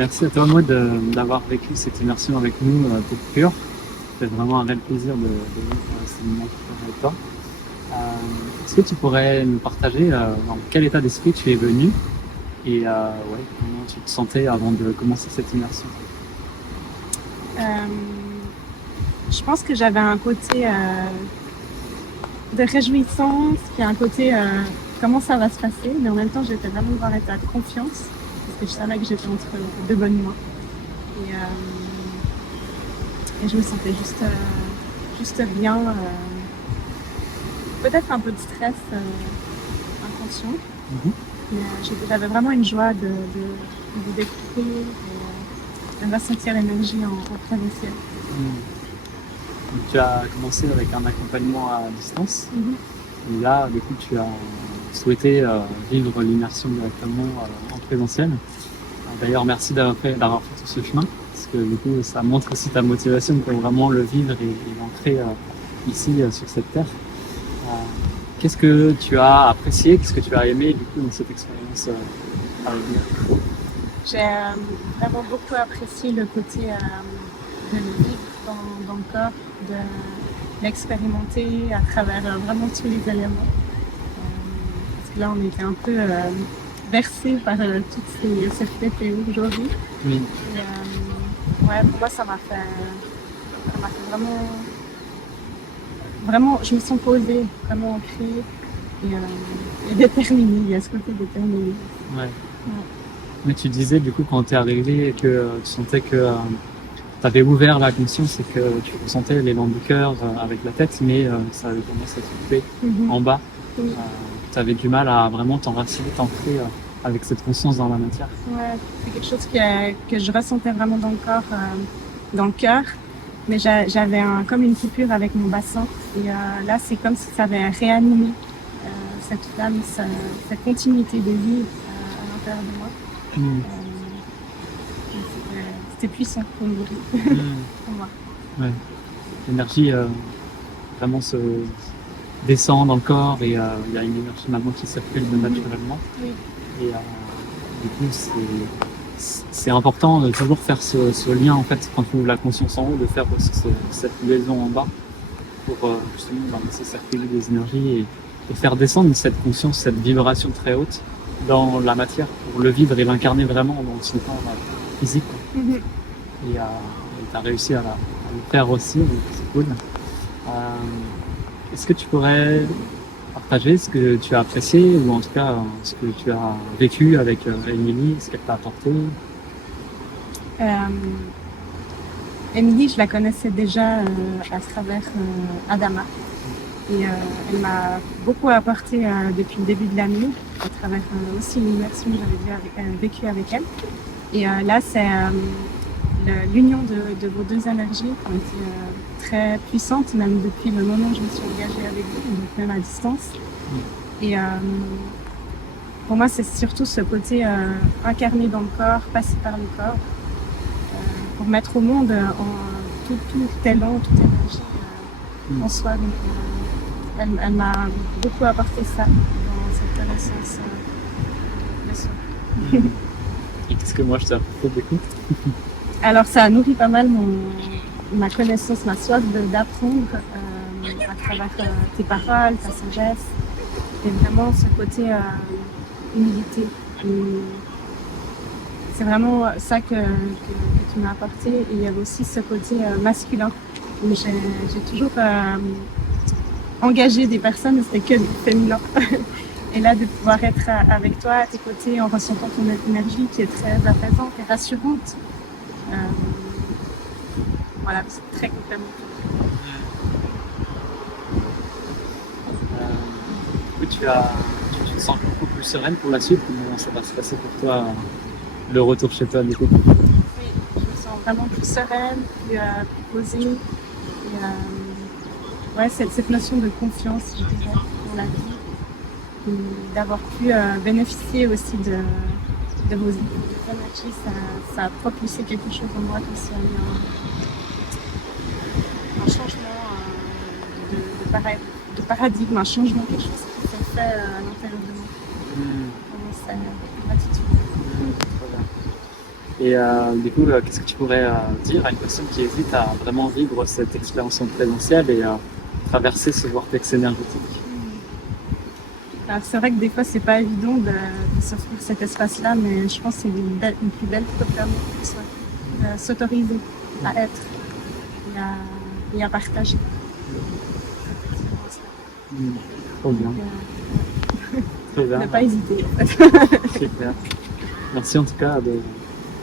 Merci à toi, Maud, d'avoir vécu cette immersion avec nous pour pure. C'était vraiment un réel plaisir de vivre ces moments avec toi. Est-ce que tu pourrais nous partager dans quel état d'esprit tu es venu et ouais, comment tu te sentais avant de commencer cette immersion? Euh, je pense que j'avais un côté de réjouissance, puis un côté comment ça va se passer, mais en même temps j'étais vraiment dans un état de confiance, parce que je savais que j'étais entre de bonnes mains. Et je me sentais juste bien, peut-être un peu de stress inconscient, Mhm. mais j'avais vraiment une joie de découvrir et de ressentir l'énergie en présentiel. Donc, tu as commencé avec un accompagnement à distance et là, du coup, tu as souhaité vivre l'immersion directement en présentiel. D'ailleurs, merci d'avoir fait tout ce chemin, parce que du coup, ça montre aussi ta motivation pour vraiment le vivre et l'ancrer ici sur cette terre. Euh, Qu'est-ce que tu as apprécié, qu'est-ce que tu as aimé du coup dans cette expérience avec nous? J'ai vraiment beaucoup apprécié le côté de le vivre dans le corps, de l'expérimenter à travers vraiment tous les éléments. Parce que là, on était un peu bercé par toutes ces météo aujourd'hui. Oui. Et, ouais, pour moi, ça m'a fait vraiment, je me sens posée, vraiment ancrée et déterminée. Il y a ce côté déterminé. Ouais. Ouais. Mais tu disais du coup quand tu es arrivé et que tu sentais que tu avais ouvert la conscience et que tu ressentais l'élan du cœur avec la tête, mais ça avait tendance à se couper en bas. Oui. Tu avais du mal à vraiment t'enraciner, t'ancrer avec cette conscience dans la matière. Ouais, c'est quelque chose que je ressentais vraiment dans le corps, dans le cœur. Mais j'avais comme une coupure avec mon bassin. Et là, c'est comme si ça avait réanimé cette flamme, cette continuité de vie à l'intérieur de moi. C'était puissant pour moi. Ouais. L'énergie vraiment se descend dans le corps et il y a une énergie maintenant qui circule naturellement. Oui. Et du coup, c'est important de toujours faire ce lien en fait quand on ouvre la conscience en haut, de faire aussi cette liaison en bas pour justement laisser circuler des énergies et faire descendre cette conscience, cette vibration très haute dans la matière pour le vivre et l'incarner vraiment dans son corps physique. Et tu as réussi à le faire aussi, donc c'est cool. Est-ce que tu pourrais partager ce que tu as apprécié ou en tout cas ce que tu as vécu avec Émilie, ce qu'elle t'a apporté? Émilie, je la connaissais déjà à travers Adama. Et elle m'a beaucoup apporté depuis le début de l'année, à travers aussi l'immersion que j'avais vécue avec elle. Et là, c'est l'union de vos deux énergies qui ont été très puissantes, même depuis le moment où je me suis engagée avec vous, donc même à distance. Et pour moi, c'est surtout ce côté incarné dans le corps, passé par le corps, pour mettre au monde tout élan, toute énergie en soi. Donc, elle m'a beaucoup apporté ça dans cette connaissance de soi. Et qu'est-ce que moi je t'ai apporté du coup? Alors ça a nourri pas mal ma connaissance, ma soif d'apprendre à travers tes paroles, ta sagesse, et vraiment ce côté humilité. C'est vraiment ça que tu m'as apporté. Et il y avait aussi ce côté masculin. J'ai toujours engagé des personnes, mais c'était que du féminin. Et là, de pouvoir être avec toi, à tes côtés, en ressentant ton énergie qui est très apaisante et rassurante. Voilà, c'est très complémentaire. Tu te sens beaucoup plus sereine pour la suite? Comment ça va se passer pour toi le retour chez toi du coup? Oui, je me sens vraiment plus sereine, plus posée. Et ouais, cette notion de confiance, je dirais, dans la vie. Et d'avoir pu bénéficier aussi de vos énergies, ça a propulsé quelque chose en moi qui s'est un changement de paradigme, un changement, quelque chose qui s'est fait à l'intérieur de moi. Vraiment, c'est gratitude. Très bien. Et du coup, qu'est-ce que tu pourrais dire à une personne qui hésite à vraiment vivre cette expérience en présentiel et traverser ce vortex énergétique? Alors, c'est vrai que des fois, c'est pas évident de s'offrir cet espace-là, mais je pense que c'est une plus belle programme pour soi. S'autoriser à être et à partager. Trop bien. Très bien. Ne pas hésiter. C'est clair. Merci en tout cas de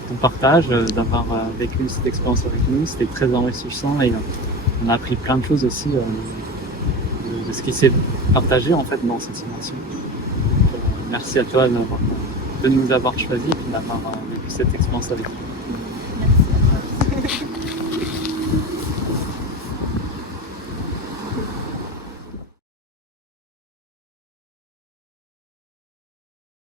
ton partage, d'avoir vécu cette expérience avec nous. C'était très enrichissant et on a appris plein de choses aussi de ce qui s'est partagé en fait dans cette immersion. Merci à toi de nous avoir choisis et d'avoir vécu cette expérience avec nous.